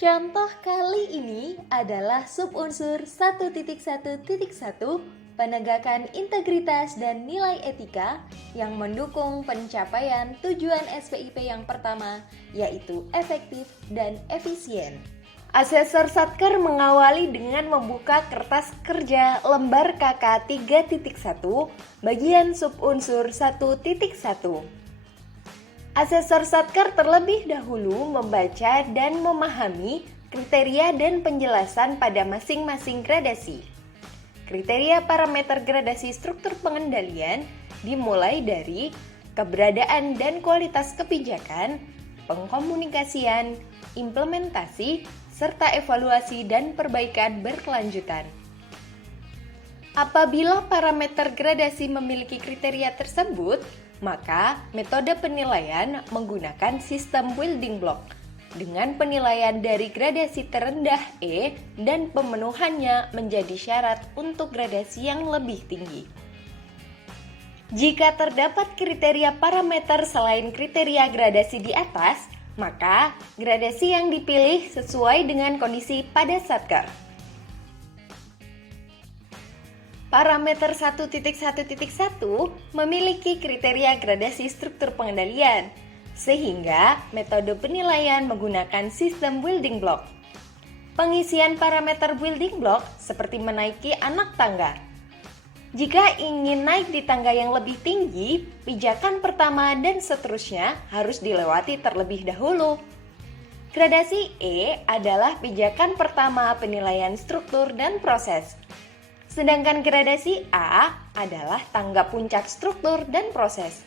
Contoh kali ini adalah subunsur 1.1.1 penegakan integritas dan nilai etika yang mendukung pencapaian tujuan SPIP yang pertama, yaitu efektif dan efisien. Asesor Satker mengawali dengan membuka kertas kerja lembar KK 3.1 bagian subunsur 1.1. Asesor Satker terlebih dahulu membaca dan memahami kriteria dan penjelasan pada masing-masing gradasi. Kriteria parameter gradasi struktur pengendalian dimulai dari keberadaan dan kualitas kebijakan, pengkomunikasian, implementasi, serta evaluasi dan perbaikan berkelanjutan. Apabila parameter gradasi memiliki kriteria tersebut, maka metode penilaian menggunakan sistem building block dengan penilaian dari gradasi terendah E dan pemenuhannya menjadi syarat untuk gradasi yang lebih tinggi. Jika terdapat kriteria parameter selain kriteria gradasi di atas, maka gradasi yang dipilih sesuai dengan kondisi pada Satker. Parameter 1.1.1 memiliki kriteria gradasi struktur pengendalian, sehingga metode penilaian menggunakan sistem building block. Pengisian parameter building block seperti menaiki anak tangga. Jika ingin naik di tangga yang lebih tinggi, pijakan pertama dan seterusnya harus dilewati terlebih dahulu. Gradasi E adalah pijakan pertama penilaian struktur dan proses. Sedangkan gradasi A adalah tangga puncak struktur dan proses.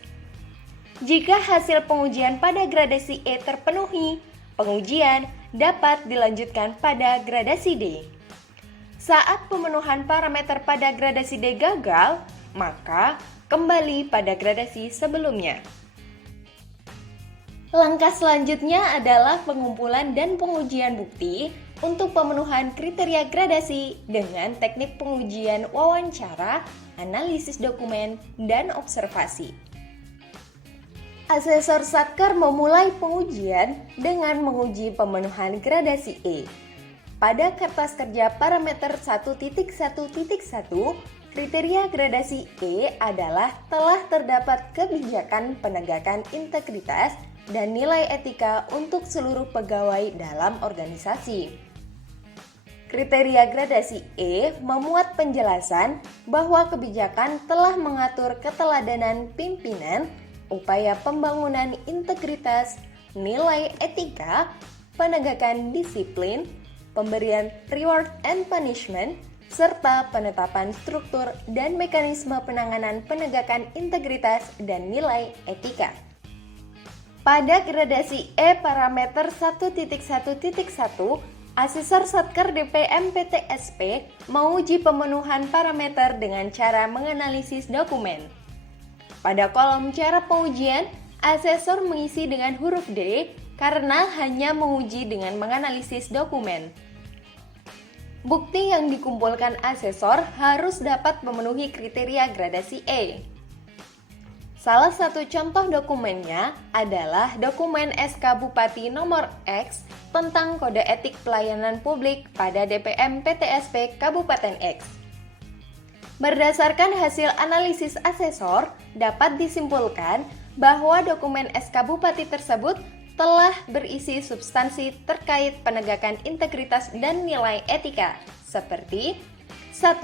Jika hasil pengujian pada gradasi E terpenuhi, pengujian dapat dilanjutkan pada gradasi D. Saat pemenuhan parameter pada gradasi D gagal, maka kembali pada gradasi sebelumnya. Langkah selanjutnya adalah pengumpulan dan pengujian bukti untuk pemenuhan kriteria gradasi dengan teknik pengujian wawancara, analisis dokumen, dan observasi. Asesor Satker memulai pengujian dengan menguji pemenuhan gradasi E. Pada kertas kerja parameter 1.1.1, kriteria gradasi E adalah telah terdapat kebijakan penegakan integritas dan nilai etika untuk seluruh pegawai dalam organisasi. Kriteria gradasi E memuat penjelasan bahwa kebijakan telah mengatur keteladanan pimpinan, upaya pembangunan integritas, nilai etika, penegakan disiplin, pemberian reward and punishment, serta penetapan struktur dan mekanisme penanganan penegakan integritas dan nilai etika. Pada gradasi E parameter 1.1.1, Asesor Satker DPM PTSP menguji pemenuhan parameter dengan cara menganalisis dokumen. Pada kolom cara pengujian, asesor mengisi dengan huruf D karena hanya menguji dengan menganalisis dokumen. Bukti yang dikumpulkan asesor harus dapat memenuhi kriteria gradasi E. Salah satu contoh dokumennya adalah dokumen SK Bupati nomor X tentang kode etik pelayanan publik pada DPM PTSP Kabupaten X. Berdasarkan hasil analisis asesor, dapat disimpulkan bahwa dokumen SK Bupati tersebut telah berisi substansi terkait penegakan integritas dan nilai etika, seperti 1.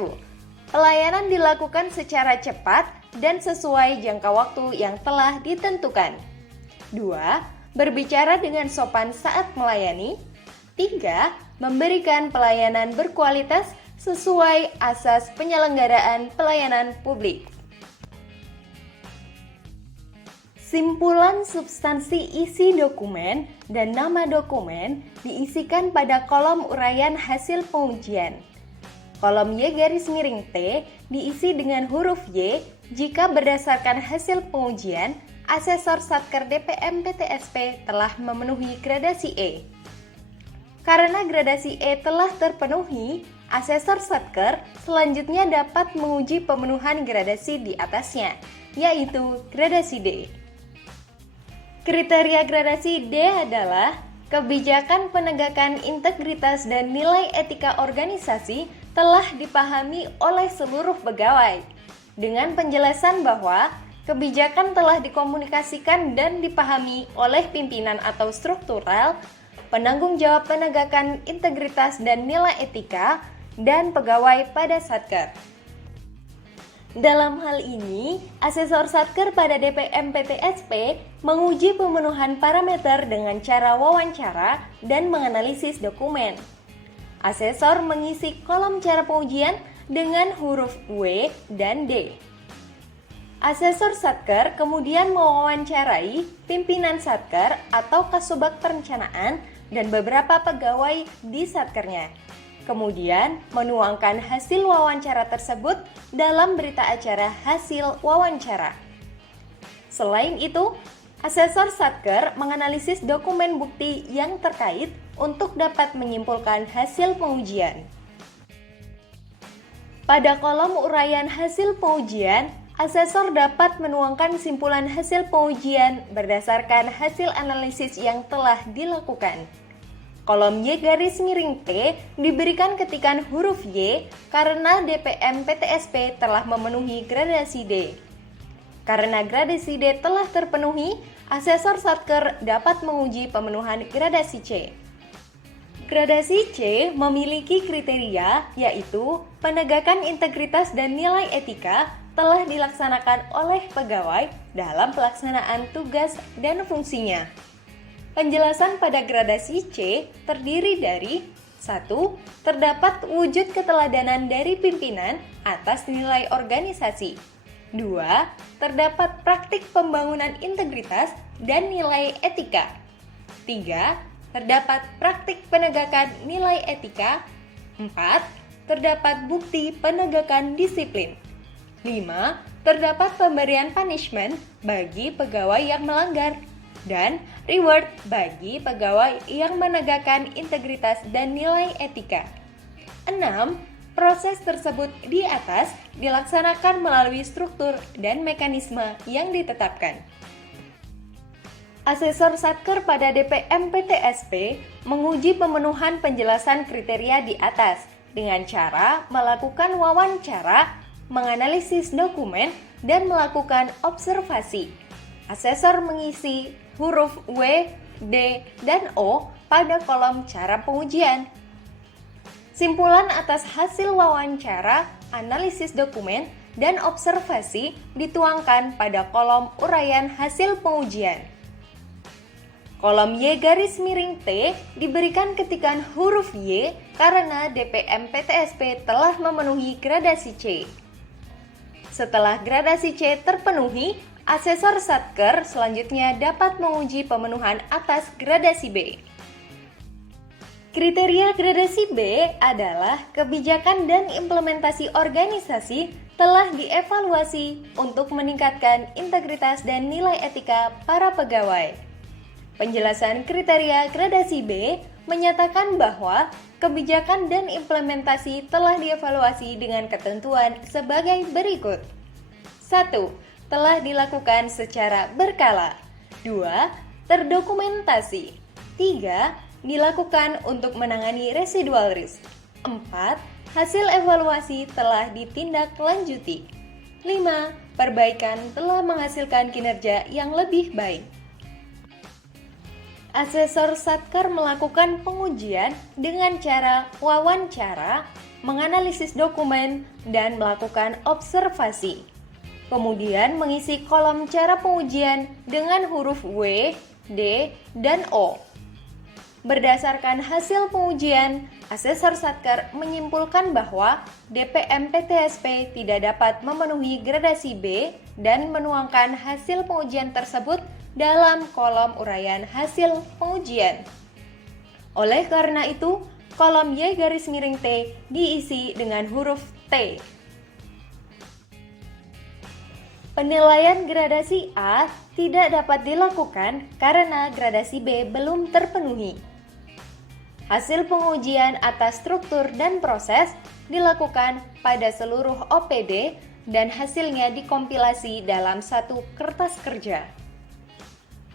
Pelayanan dilakukan secara cepat dan sesuai jangka waktu yang telah ditentukan. 2. Berbicara dengan sopan saat melayani. 3. Memberikan pelayanan berkualitas sesuai asas penyelenggaraan pelayanan publik. Simpulan substansi isi dokumen dan nama dokumen diisikan pada kolom uraian hasil pengujian. Kolom Y_T diisi dengan huruf Y jika berdasarkan hasil pengujian, Asesor Satker DPM PTSP telah memenuhi gradasi E. Karena gradasi E telah terpenuhi, Asesor Satker selanjutnya dapat menguji pemenuhan gradasi di atasnya, yaitu gradasi D. Kriteria gradasi D adalah kebijakan penegakan integritas dan nilai etika organisasi telah dipahami oleh seluruh pegawai. Dengan penjelasan bahwa kebijakan telah dikomunikasikan dan dipahami oleh pimpinan atau struktural, penanggung jawab penegakan integritas dan nilai etika, dan pegawai pada Satker. Dalam hal ini, asesor Satker pada DPM PTSP menguji pemenuhan parameter dengan cara wawancara dan menganalisis dokumen. Asesor mengisi kolom cara pengujian dengan huruf W dan D. Asesor Satker kemudian mewawancarai pimpinan Satker atau Kasubag Perencanaan dan beberapa pegawai di Satkernya. Kemudian menuangkan hasil wawancara tersebut dalam berita acara hasil wawancara. Selain itu, asesor Satker menganalisis dokumen bukti yang terkait untuk dapat menyimpulkan hasil pengujian. Pada kolom uraian hasil pengujian, asesor dapat menuangkan simpulan hasil pengujian berdasarkan hasil analisis yang telah dilakukan. Kolom Y garis miring T diberikan ketikan huruf Y karena DPM PTSP telah memenuhi gradasi D. Karena gradasi D telah terpenuhi, asesor Satker dapat menguji pemenuhan gradasi C. Gradasi C memiliki kriteria yaitu penegakan integritas dan nilai etika telah dilaksanakan oleh pegawai dalam pelaksanaan tugas dan fungsinya. Penjelasan pada gradasi C terdiri dari 1. Terdapat wujud keteladanan dari pimpinan atas nilai organisasi. 2. Terdapat praktik pembangunan integritas dan nilai etika. 3. Terdapat praktik penegakan nilai etika. 4. Terdapat bukti penegakan disiplin. 5. Terdapat pemberian punishment bagi pegawai yang melanggar. Dan reward bagi pegawai yang menegakkan integritas dan nilai etika. 6. Proses tersebut di atas dilaksanakan melalui struktur dan mekanisme yang ditetapkan. Asesor Satker pada DPM PTSP menguji pemenuhan penjelasan kriteria di atas dengan cara melakukan wawancara, menganalisis dokumen, dan melakukan observasi. Asesor mengisi huruf W, D, dan O pada kolom cara pengujian. Simpulan atas hasil wawancara, analisis dokumen, dan observasi dituangkan pada kolom uraian hasil pengujian. Kolom Y garis miring T diberikan ketikan huruf Y karena DPM PTSP telah memenuhi gradasi C. Setelah gradasi C terpenuhi, asesor Satker selanjutnya dapat menguji pemenuhan atas gradasi B. Kriteria gradasi B adalah kebijakan dan implementasi organisasi telah dievaluasi untuk meningkatkan integritas dan nilai etika para pegawai. Penjelasan kriteria gradasi B menyatakan bahwa kebijakan dan implementasi telah dievaluasi dengan ketentuan sebagai berikut. 1. Telah dilakukan secara berkala. 2. Terdokumentasi. 3. Dilakukan untuk menangani residual risk. 4. Hasil evaluasi telah ditindaklanjuti. 5. Perbaikan telah menghasilkan kinerja yang lebih baik. Asesor Satker melakukan pengujian dengan cara wawancara, menganalisis dokumen, dan melakukan observasi. Kemudian mengisi kolom cara pengujian dengan huruf W, D, dan O. Berdasarkan hasil pengujian, asesor Satker menyimpulkan bahwa DPM PTSP tidak dapat memenuhi gradasi B dan menuangkan hasil pengujian tersebut dalam kolom uraian hasil pengujian. Oleh karena itu, kolom Y garis miring T diisi dengan huruf T. Penilaian gradasi A tidak dapat dilakukan karena gradasi B belum terpenuhi. Hasil pengujian atas struktur dan proses dilakukan pada seluruh OPD dan hasilnya dikompilasi dalam satu kertas kerja.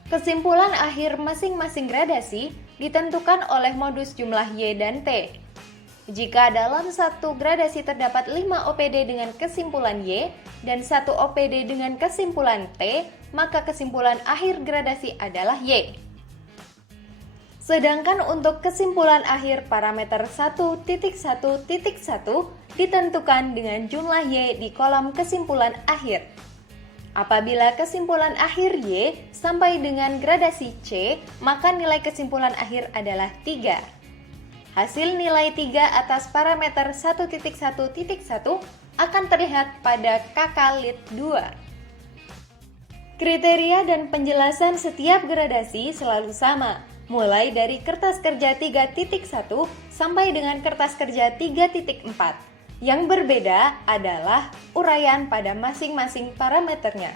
Kesimpulan akhir masing-masing gradasi ditentukan oleh modus jumlah Y dan T. Jika dalam satu gradasi terdapat 5 OPD dengan kesimpulan Y dan 1 OPD dengan kesimpulan T, maka kesimpulan akhir gradasi adalah Y. Sedangkan untuk kesimpulan akhir parameter 1.1.1 ditentukan dengan jumlah Y di kolom kesimpulan akhir. Apabila kesimpulan akhir Y sampai dengan gradasi C, maka nilai kesimpulan akhir adalah 3. Hasil nilai 3 atas parameter 1.1.1 akan terlihat pada KK Lit 2. Kriteria dan penjelasan setiap gradasi selalu sama, mulai dari kertas kerja 3.1 sampai dengan kertas kerja 3.4. Yang berbeda adalah uraian pada masing-masing parameternya.